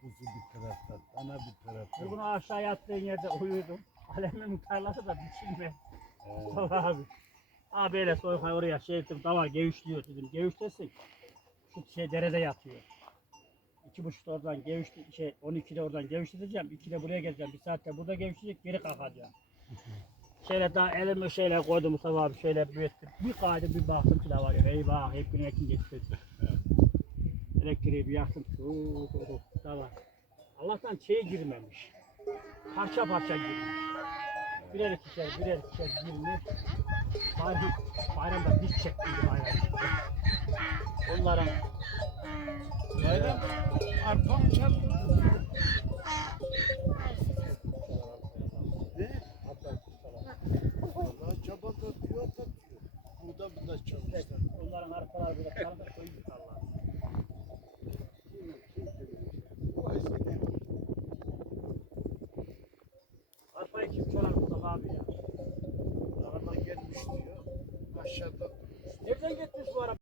Kuzu bir taraftan, dana bir Bir taraftan. gün aşağı yattığın yerde uyudum. Alemin tarlası da biçilme. Ee, abi. Abi böyle soykay oraya şey ettim. Dava gevişliyor dedim. Gevişlesin. Şu şey derede yatıyor. İki buçukta oradan gevişti, şey 12'de oradan geviştireceğim. 2'de buraya geleceğim. Bir saatte burada gevişecek, geri kalkacağım. Şöyle daha elimi şeyle koydum Mustafa abi şöyle büyüttüm. Bir kaydı bir baktım ya eyvah hep gün ekin geçti. Elektriği bir yaktım. Uuu da var. Allah'tan şey girmemiş. Parça parça girmiş. Birer ikişer birer ikişer girmiş. Bayram, bayramda diş çektiydi bayram. Onların Bayram, arpam çaldı. Ne? Vallahi çaba da diyor da diyor. Burada bu da çalışlar. onların arkalar böyle karada koyduk Allah. Nereden gitmiş bu araba?